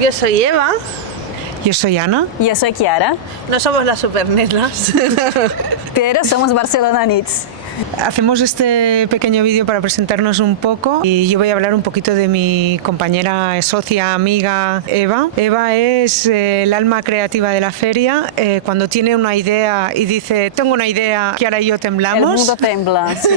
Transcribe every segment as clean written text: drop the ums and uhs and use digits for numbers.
Yo soy Eva. Yo soy Ana. Yo soy Chiara. No somos las supernenas. Pero somos Barcelona Needs. Hacemos este pequeño vídeo para presentarnos un poco y yo voy a hablar un poquito de mi compañera, socia, amiga Eva. Eva es el alma creativa de la feria. Cuando tiene una idea y dice, tengo una idea, Chiara y yo temblamos. El mundo tembla, sí.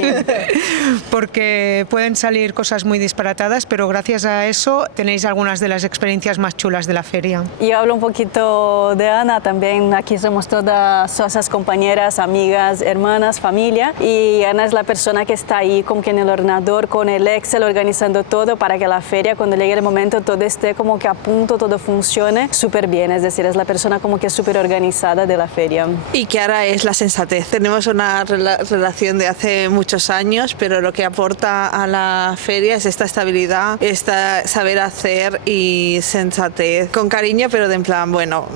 Porque pueden salir cosas muy disparatadas, pero gracias a eso tenéis algunas de las experiencias más chulas de la feria. Yo hablo un poquito de Ana también. Aquí somos todas socias, compañeras, amigas, hermanas, familia. Y Ana es la persona que está ahí como que en el ordenador, con el Excel, organizando todo para que la feria, cuando llegue el momento, todo esté como que a punto, todo funcione súper bien. Es decir, es la persona como que súper organizada de la feria. Y Chiara es la sensatez. Tenemos una relación de hace muchos años, pero lo que aporta a la feria es esta estabilidad, esta saber hacer y sensatez. Con cariño, pero de en plan, bueno,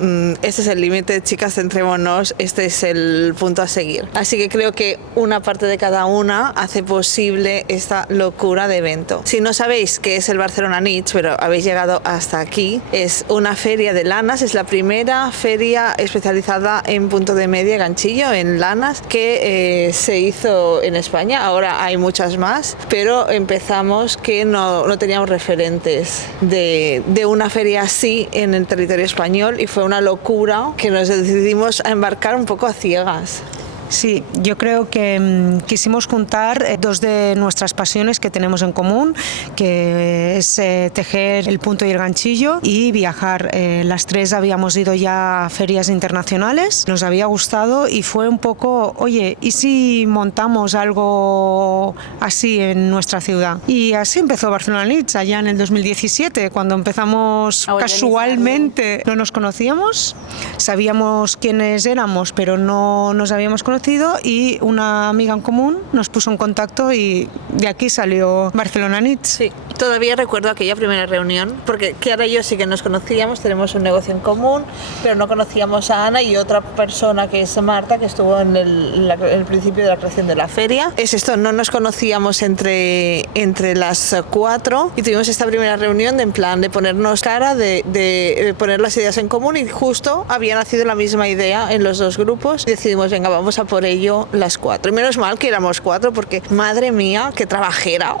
este es el límite, chicas, centrémonos, este es el punto a seguir. Así que creo que una parte de cada una hace posible esta locura de evento. Si no sabéis qué es el Barcelona Needs, pero habéis llegado hasta aquí, es una feria de lanas, es la primera feria especializada en punto de media ganchillo, en lanas, que se hizo en España. Ahora hay muchas más, pero empezamos que no teníamos referentes de una feria así en el territorio español y fue una locura que nos decidimos a embarcar un poco a ciegas. Sí, yo creo que quisimos juntar dos de nuestras pasiones que tenemos en común, que es tejer el punto y el ganchillo y viajar. Las tres habíamos ido ya a ferias internacionales, nos había gustado y fue un poco, oye, ¿y si montamos algo así en nuestra ciudad? Y así empezó Barcelona Needs, allá en el 2017, cuando empezamos casualmente. No nos conocíamos, sabíamos quiénes éramos, pero no nos habíamos conocido y una amiga en común nos puso en contacto y de aquí salió Barcelona Needs. Sí, todavía recuerdo aquella primera reunión, porque Chiara y yo sí que nos conocíamos, tenemos un negocio en común, pero no conocíamos a Ana y otra persona que es Marta, que estuvo en el principio de la creación de la feria. Es esto, no nos conocíamos entre las cuatro y tuvimos esta primera reunión en plan de ponernos cara, de poner las ideas en común y justo había nacido la misma idea en los dos grupos y decidimos, venga, vamos a por ello las cuatro. Y menos mal que éramos cuatro porque, madre mía, qué trabajera.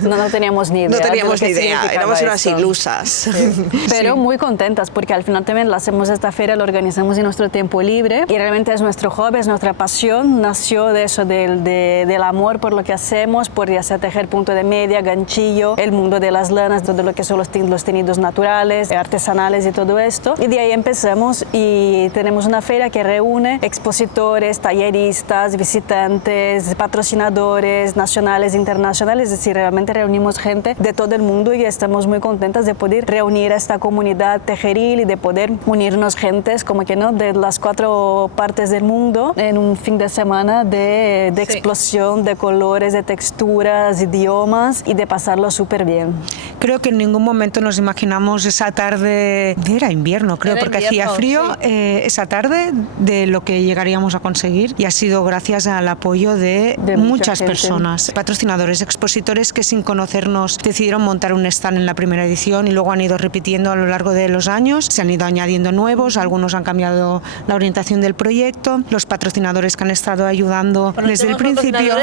No teníamos ni idea. No teníamos ni idea, éramos unas esto. ilusas. Sí. Pero sí. Muy contentas porque al final también hacemos esta feria, lo organizamos en nuestro tiempo libre y realmente es nuestro hobby, es nuestra pasión. Nació de eso, del amor por lo que hacemos, por ya sea tejer punto de media, ganchillo, el mundo de las lanas, todo lo que son los teñidos naturales, artesanales y todo esto. Y de ahí empezamos y tenemos una feria que reúne expositores, talleristas, visitantes, patrocinadores nacionales e internacionales, es decir, realmente reunimos gente de todo el mundo y estamos muy contentas de poder reunir a esta comunidad tejeril y de poder unirnos gentes como que no de las cuatro partes del mundo en un fin de semana de explosión de colores, de texturas, idiomas y de pasarlo súper bien. Creo que en ningún momento nos imaginamos esa tarde, era invierno creo, porque hacía frío, sí. Esa tarde de lo que llegaríamos a conseguir y ha sido gracias al apoyo de muchas personas, patrocinadores, expositores que sin conocernos decidieron montar un stand en la primera edición y luego han ido repitiendo a lo largo de los años, se han ido añadiendo nuevos, algunos han cambiado la orientación del proyecto, los patrocinadores que han estado ayudando desde el principio.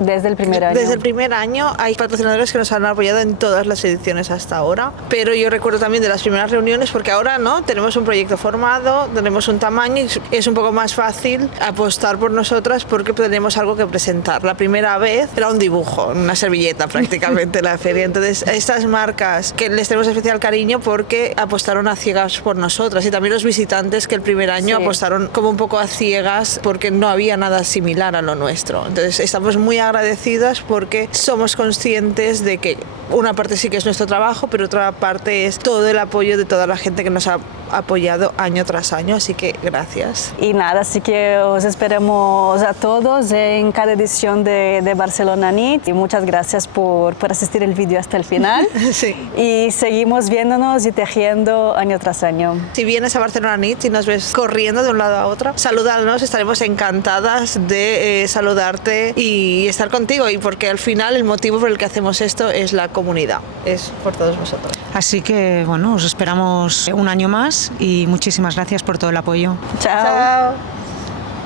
Desde el primer año. Desde el primer año hay patrocinadores que nos han apoyado en todas las ediciones hasta ahora, pero yo recuerdo también de las primeras reuniones porque ahora no tenemos un proyecto formado, tenemos un tamaño y es un poco más fácil apostar por nosotras porque tenemos algo que presentar. La primera vez era un dibujo, una servilleta prácticamente la feria. Entonces, estas marcas que les tenemos especial cariño porque apostaron a ciegas por nosotras y también los visitantes que el primer año apostaron como un poco a ciegas porque no había nada similar a lo nuestro. Entonces, estamos muy agradecidas porque somos conscientes de que una parte sí que es nuestro trabajo, pero otra parte es todo el apoyo de toda la gente que nos ha apoyado año tras año, así que gracias. Y nada, así que os Os esperamos a todos en cada edición de Barcelona Knit y muchas gracias por asistir el vídeo hasta el final. Sí. Y seguimos viéndonos y tejiendo año tras año. Si vienes a Barcelona Knit y nos ves corriendo de un lado a otro, salúdanos, estaremos encantadas de saludarte y estar contigo, y porque al final el motivo por el que hacemos esto es la comunidad, es por todos vosotros. Así que bueno, os esperamos un año más y muchísimas gracias por todo el apoyo. Chao. Chao.